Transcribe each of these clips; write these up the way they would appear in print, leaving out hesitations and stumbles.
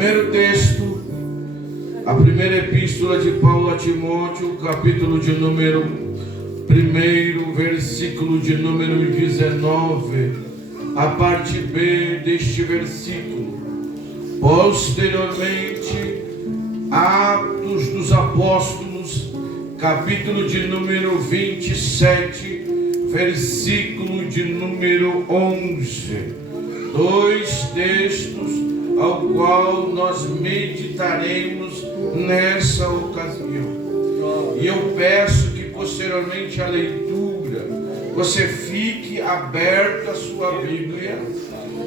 Primeiro texto, a primeira epístola de Paulo a Timóteo, capítulo de número 1, versículo de número 19, a parte B deste versículo. Posteriormente, Atos dos Apóstolos, capítulo de número 27, versículo de número 11. Dois textos ao qual nós meditaremos nessa ocasião. E eu peço que posteriormente à leitura você fique aberta a sua Bíblia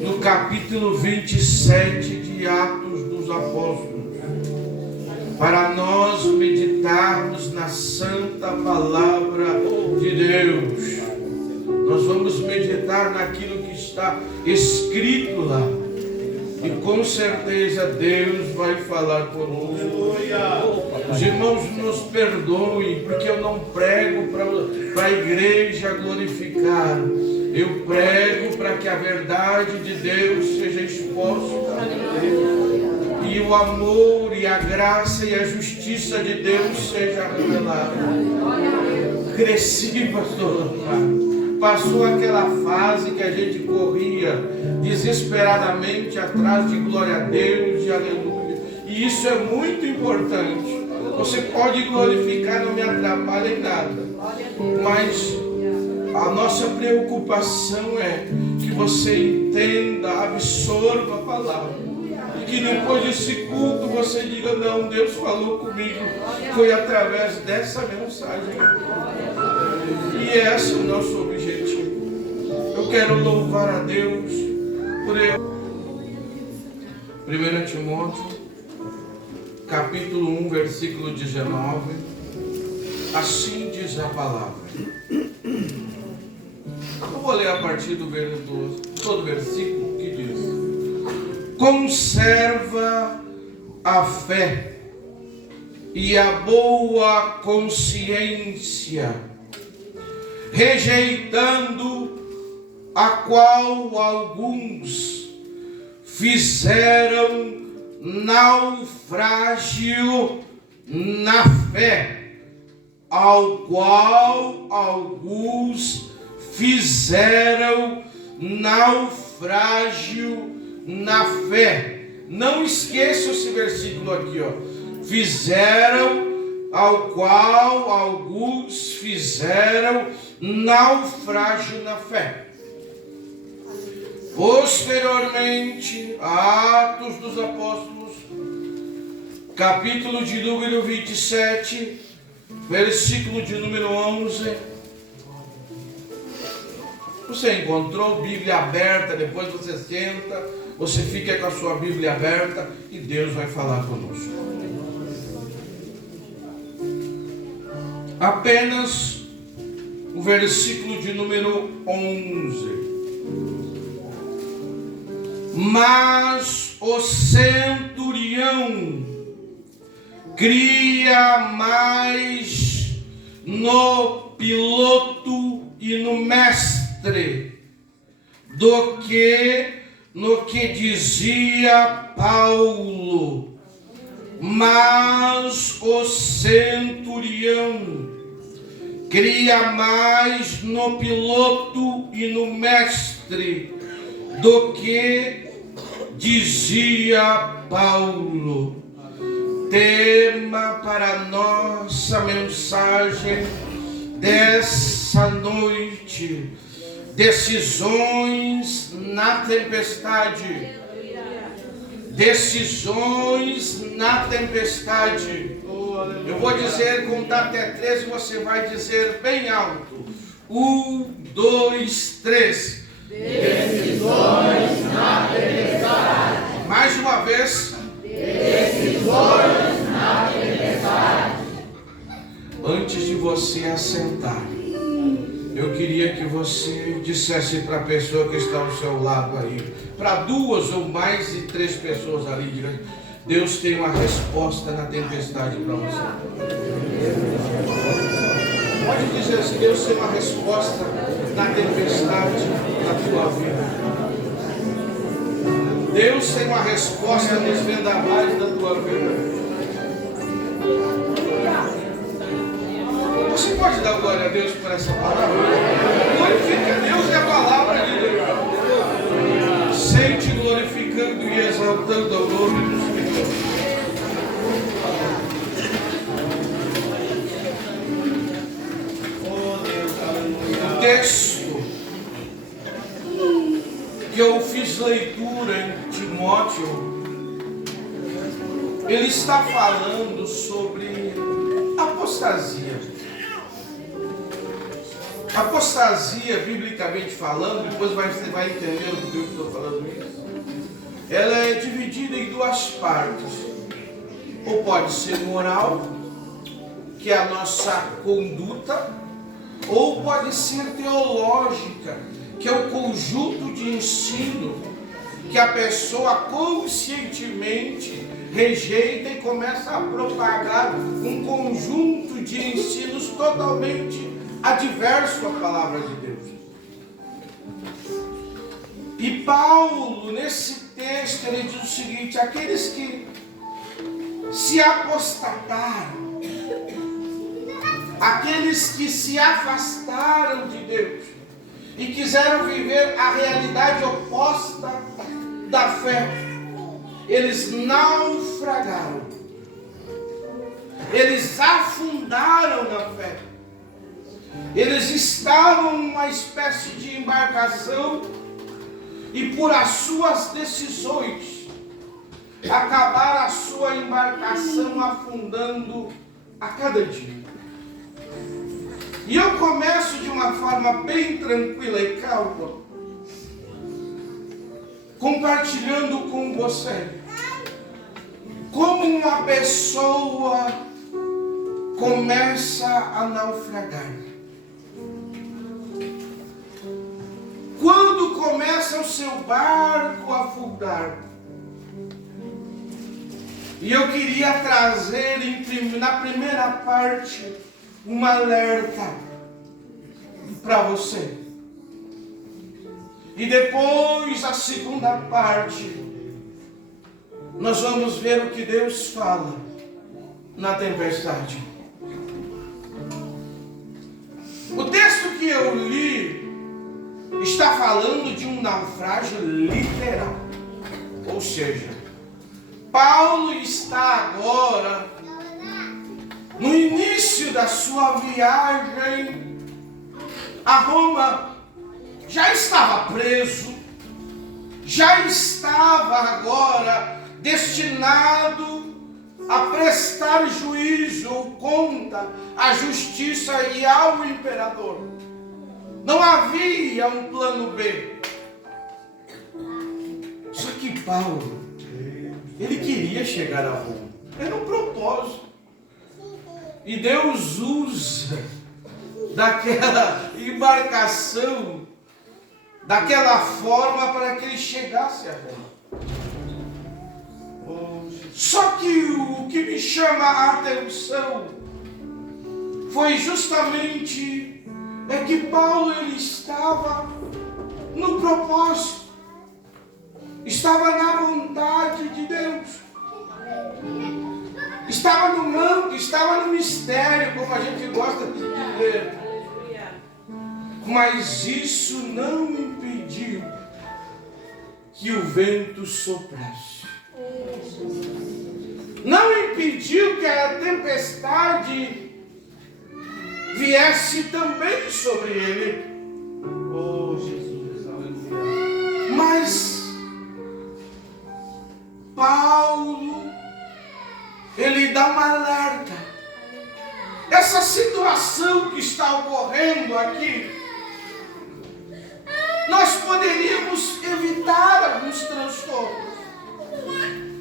no capítulo 27 de Atos dos Apóstolos, para nós meditarmos na santa palavra de Deus. Nós vamos meditar naquilo que está escrito lá. E com certeza Deus vai falar conosco. Os irmãos nos perdoem, porque eu não prego para a igreja glorificar. Eu prego para que a verdade de Deus seja exposta. E o amor e a graça e a justiça de Deus seja revelada. Cresci, pastor. Passou aquela fase que a gente corria desesperadamente atrás de glória a Deus e aleluia. E isso é muito importante. Você pode glorificar, não me atrapalha em nada. Mas a nossa preocupação é que você entenda, absorva a palavra. E que depois desse culto você diga, não, Deus falou comigo. Foi através dessa mensagem. E esse é o nosso objetivo. Eu quero louvar a Deus por ele. 1 Timóteo, capítulo 1, versículo 19. Assim diz a palavra. Eu vou ler a partir do todo versículo que diz: conserva a fé e a boa consciência, rejeitando a qual alguns fizeram naufrágio na fé, ao qual alguns fizeram naufrágio na fé. Não esqueça esse versículo aqui, ó. Fizeram, ao qual alguns fizeram naufrágio na fé. Posteriormente, Atos dos Apóstolos, capítulo de número 27, versículo de número 11. Você encontrou Bíblia aberta, depois você senta, você fica com a sua Bíblia aberta e Deus vai falar conosco. Apenas o versículo de número 11. Mas o centurião cria mais no piloto e no mestre do que no que dizia Paulo. Mas o centurião cria mais no piloto e no mestre do que dizia Paulo. Tema para nossa mensagem dessa noite: decisões na tempestade. Decisões na tempestade. Eu vou dizer, contar até 3 e você vai dizer bem alto. 1, 2, 3. Decisões na tempestade. Mais uma vez. Decisões na tempestade. Antes de você assentar, eu queria que você dissesse para a pessoa que está ao seu lado aí, para 2 ou mais de 3 pessoas ali, diga: Deus tem uma resposta na tempestade para você. Pode dizer assim: Deus tem uma resposta na tempestade da tua vida. Deus tem uma resposta nos vendavais da tua vida. Você pode dar glória a Deus por essa palavra? Glorifica a Deus e a palavra de Deus. Sente glorificando e exaltando o nome do Senhor. O texto que eu fiz leitura em Timóteo, ele está falando sobre apostasia. Apostasia, biblicamente falando, depois você vai entender o que eu estou falando isso. Ela é dividida em duas partes. Ou pode ser moral, que é a nossa conduta, ou pode ser teológica, que é o conjunto de ensino que a pessoa conscientemente rejeita e começa a propagar um conjunto de ensinos totalmente adverso à palavra de Deus. E Paulo, nesse texto, ele diz o seguinte: aqueles que se apostataram, aqueles que se afastaram de Deus e quiseram viver a realidade oposta da fé, eles naufragaram, eles afundaram na fé. Eles estavam numa espécie de embarcação e por as suas decisões acabaram a sua embarcação afundando a cada dia. E eu começo de uma forma bem tranquila e calma, compartilhando com você como uma pessoa começa a naufragar. Quando começa o seu barco a afundar. E eu queria trazer na primeira parte um alerta para você. E depois a segunda parte nós vamos ver o que Deus fala na tempestade. O texto que eu li está falando de um naufrágio literal. Ou seja, Paulo está agora no início da sua viagem a Roma. Já estava preso, já estava agora destinado a prestar juízo ou conta à justiça e ao imperador. Não havia um plano B. Só que Paulo, ele queria chegar a Roma. Era um propósito. E Deus usa daquela embarcação, daquela forma para que ele chegasse a Roma. Só que o que me chama a atenção foi justamente que Paulo ele estava no propósito, estava na vontade de Deus, estava no manto, estava no mistério, como a gente gosta de dizer. Mas isso não impediu que o vento soprasse. Não impediu que a tempestade viesse também sobre ele. Oh, Jesus, aleluia. Mas Paulo, ele dá um alerta. Essa situação que está ocorrendo aqui, nós poderíamos evitar alguns transtornos.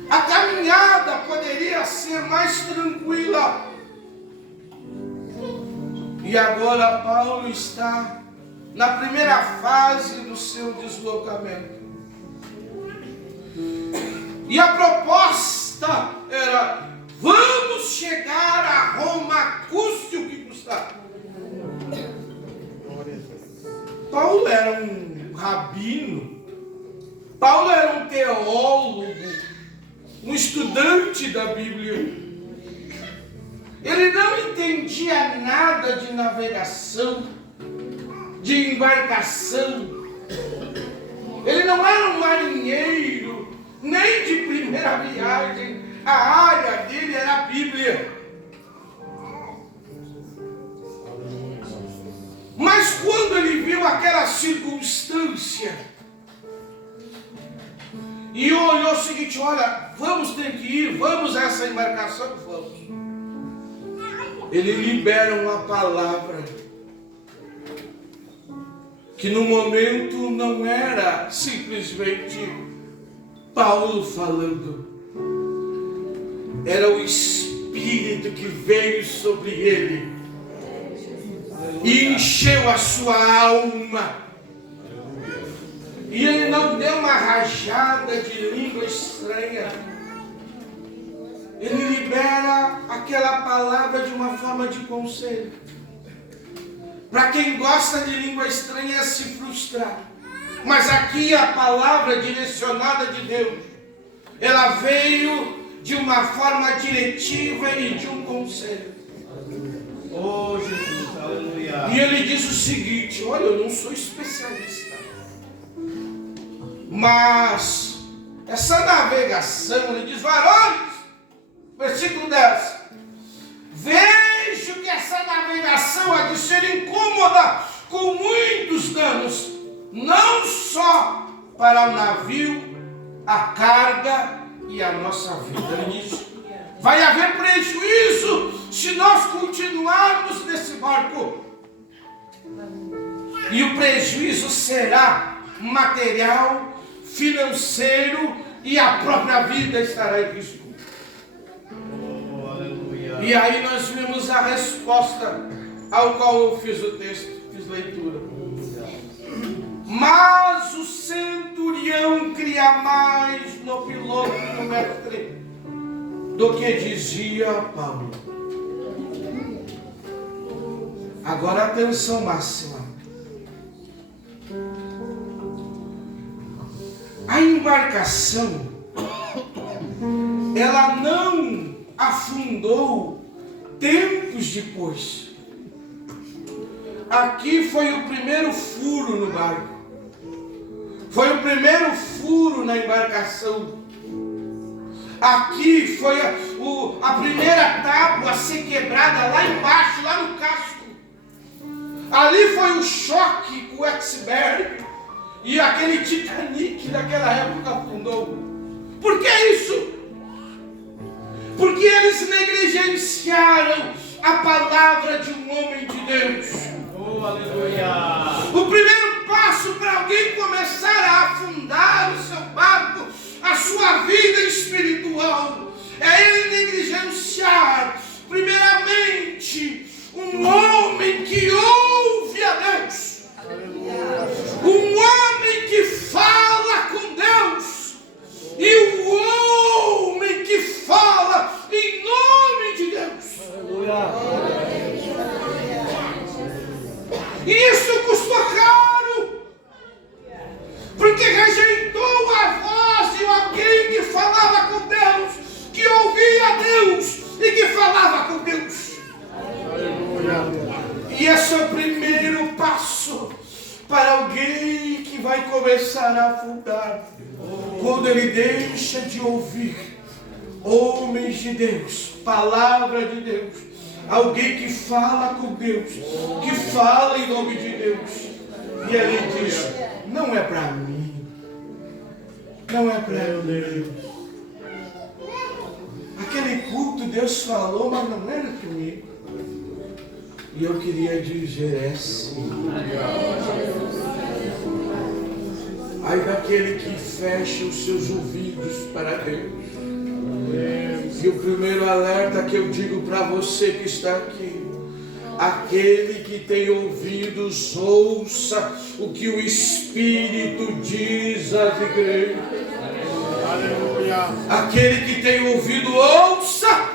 A caminhada poderia ser mais tranquila. E agora Paulo está na primeira fase do seu deslocamento. E a proposta era: vamos chegar a Roma, custe o que custar. Paulo era um rabino Paulo era um teólogo, um estudante da Bíblia. Ele não entendia nada de navegação, de embarcação. Ele não era um marinheiro, nem de primeira viagem. A área dele era a Bíblia. Mas quando ele viu aquela circunstância e olhou o seguinte: olha, vamos ter que ir, vamos a essa embarcação, vamos. Ele libera uma palavra que no momento não era simplesmente Paulo falando, era o Espírito que veio sobre ele e encheu a sua alma. E ele não deu uma rajada de língua estranha. Ele libera aquela palavra de uma forma de conselho. Para quem gosta de língua estranha é se frustrar. Mas aqui a palavra direcionada de Deus, ela veio de uma forma diretiva e de um conselho. Oh, Jesus, aleluia. E ele diz o seguinte: olha, eu não sou especialista, mas essa navegação, ele diz, varões, versículo 10, vejo que essa navegação há de ser incômoda, com muitos danos, não só para o navio, a carga e a nossa vida. Ele diz, vai haver prejuízo se nós continuarmos nesse barco. E o prejuízo será material, financeiro, e a própria vida estará em risco. E aí nós vimos a resposta ao qual eu fiz o texto, fiz leitura. Mas o centurião cria mais no piloto e no mestre do que dizia Paulo. Agora atenção máxima. A embarcação, ela não afundou tempos depois. Aqui foi o primeiro furo no barco. Foi o primeiro furo na embarcação. Aqui foi a primeira tábua a ser quebrada lá embaixo, lá no casco. Ali foi o choque com o iceberg. E aquele Titanic daquela época afundou. Por que isso? Porque eles negligenciaram a palavra de um homem de Deus. Oh, aleluia. O primeiro passo para alguém começar a afundar o seu barco, a sua vida espiritual, é ele negligenciar, primeiramente, um homem que ouve a Deus. Um homem que fala com Deus. E um homem que fala em nome de Deus. E isso custou caro. Porque rejeitou a voz de alguém que falava com Deus, que ouvia Deus e que falava com Deus. E esse é o primeiro passo para alguém que vai começar a afundar. Quando ele deixa de ouvir homens de Deus, palavra de Deus, alguém que fala com Deus, que fala em nome de Deus, e ele diz, não é para mim, não é para mim. Aquele culto Deus falou, mas não era comigo. E eu queria dizer assim, ai daquele que fecha os seus ouvidos para Deus. E o primeiro alerta que eu digo para você que está aqui, aquele que tem ouvidos, ouça o que o Espírito diz às igrejas. Aleluia. Aquele que tem ouvido, ouça